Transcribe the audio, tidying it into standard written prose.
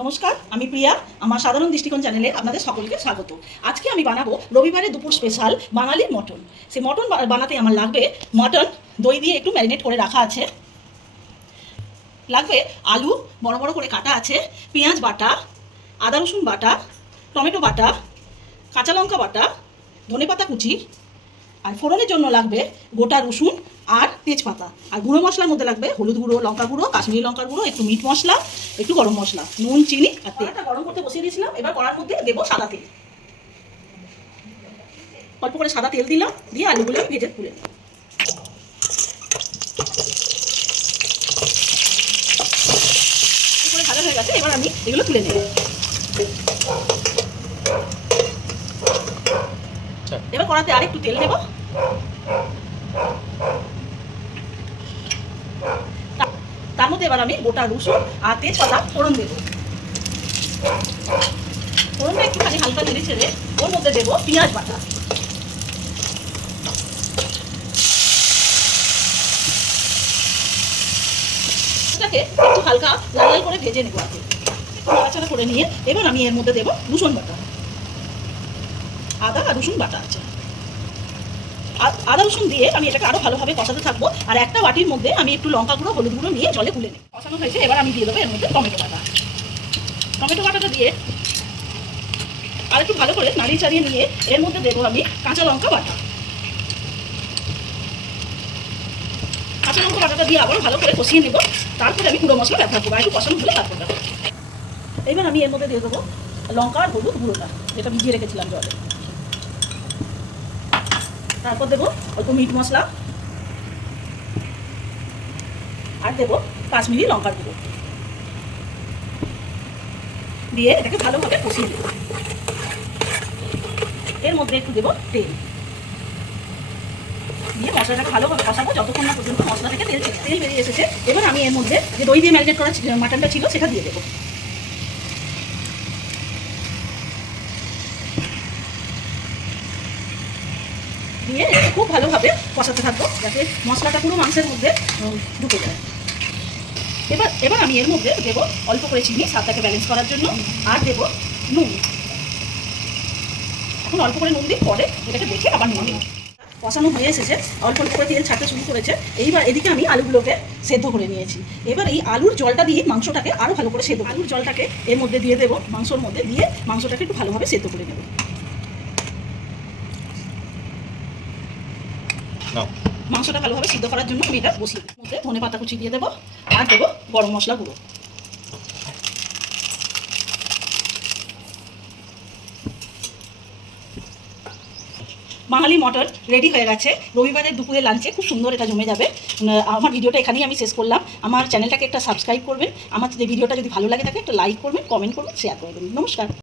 নমস্কার, আমি প্রিয়া। আমার সাধারণ দৃষ্টিকোণ চ্যানেলে আপনাদের সকলকে স্বাগত। আজকে আমি বানাবো রবিবারে দুপুর স্পেশাল বাঙালির মটন। সেই মটন বানাতে আমার লাগবে মটন, দই দিয়ে একটু ম্যারিনেট করে রাখা আছে, লাগবে আলু বড় বড় করে কাটা আছে, পেঁয়াজ বাটা, আদা রসুন বাটা, টমেটো বাটা, কাঁচা লঙ্কা বাটা, ধনেপাতা কুচি, আর ফোড়নের জন্য লাগবে গোটা রসুন আর তেজপাতা। আর গুঁড়ো মশলার মধ্যে লাগবে হলুদ গুঁড়ো, লঙ্কা গুঁড়ো, কাশ্মীরি লঙ্কার গুঁড়ো, একটু মিট মশলা, একটু গরম মশলা, নুন, চিনি আর তেলটা গরম করতে বসিয়ে দিয়েছিলাম। এবার কড়ার মধ্যে দেবো সাদা তেল। অল্প করে সাদা তেল দিলাম, দিয়ে আলুগুলো ভেজে তুলে করে ভাজা হয়ে গেছে। এবার আমি এগুলো তুলে নেব। এবার কড়াতে আরেকটু তেল দেবো, তার মধ্যে এবার আমি গোটা রসুন আর তেজপাতা ফোড়ন দেবো। ফোড়নটা একটুখানি হালকা নেড়ে ছেড়ে ওর মধ্যে দেবো পেঁয়াজ বাটা। এটাকে একটু হালকা লাল লাল করে ভেজে নেবো আগে, একটু নাড়াচাড়া করে নিয়ে এবার আমি এর মধ্যে দেবো রসুন বাটা। আদা আর রসুন বাটা আছে। আদা রসুন দিয়ে আমি এটাকে আরো ভালোভাবে কষাতে থাকবো। আর একটা বাটির মধ্যে আমি একটু লঙ্কা গুঁড়ো, হলুদ গুঁড়ো নিয়ে জলে গুলে নিই। কষানো হয়েছে, এবার আমি দিয়ে দেবো এর মধ্যে টমেটো বাটা। টমেটো বাটাটা দিয়ে আর একটু ভালো করে নাড়িয়ে চাড়িয়ে নিয়ে এর মধ্যে দেবো আমি কাঁচা লঙ্কা বাটা। কাঁচা লঙ্কা বাটাটা দিয়ে আবার ভালো করে কষিয়ে নেবো। তারপরে আমি গুঁড়ো মশলা ব্যবহার করবো, একটু কষানো হলে তারপরে। এবার আমি এর মধ্যে দিয়ে দেবো লঙ্কা আর হলুদ গুঁড়োটা, যেটা ভিজিয়ে রেখেছিলাম জলে। তারপর দেবো অল্প মিট মশলা আর দেবো কাশ্মীরি লঙ্কার গুঁড়ো দিয়ে এটাকে ভালোভাবে কষিয়ে দেবো। এর মধ্যে একটু দেবো তেল দিয়ে মশলাটাকে ভালোভাবে কষাবো যতক্ষণ না পর্যন্ত মশলা থেকে তেল বেরিয়ে এসেছে। এবার আমি এর মধ্যে যে দই দিয়ে ম্যারিনেট করা মাটনটা ছিল সেটা দিয়ে দেবো। দিয়ে খুব ভালোভাবে কষাতে থাকবো যাতে মশলাটা পুরো মাংসের মধ্যে ঢুকে যায়। এবার আমি এর মধ্যে দেবো অল্প করে চিনি স্বাদটাকে ব্যালেন্স করার জন্য, আর দেবো নুন। এখন অল্প করে নুন দিই, পরে এটাকে দেখে আবার নুন দিই। কষানো হয়ে এসেছে, অল্প অল্প করে তেল ছাড়তে শুরু করেছে। এইবার এদিকে আমি আলুগুলোকে সেদ্ধ করে নিয়েছি। এবার এই আলুর জলটা দিয়ে মাংসটাকে আরও ভালো করে সেদ্ধ, আলুর জলটাকে এর মধ্যে দিয়ে দেবো, মাংসর মধ্যে দিয়ে মাংসটাকে একটু ভালোভাবে সেদ্ধ করে নেব। মাংসটা ভালোভাবে সিদ্ধ করার জন্য আমি এটা বসিয়ে দেবো। মধ্যে ধনেপাতা কুচি দিয়ে দেবো আর দেবো গরম মশলা গুঁড়ো। বাঙালি মটন রেডি হয়ে গেছে। রবিবারের দুপুরে লাঞ্চে খুব সুন্দর এটা জমে যাবে। আমার ভিডিওটা এখানেই আমি শেষ করলাম। আমার চ্যানেলটাকে একটা সাবস্ক্রাইব করবেন। আমার ভিডিওটা যদি ভালো লাগে থাকে একটা লাইক করবেন, কমেন্ট করবেন, শেয়ার করবেন। নমস্কার।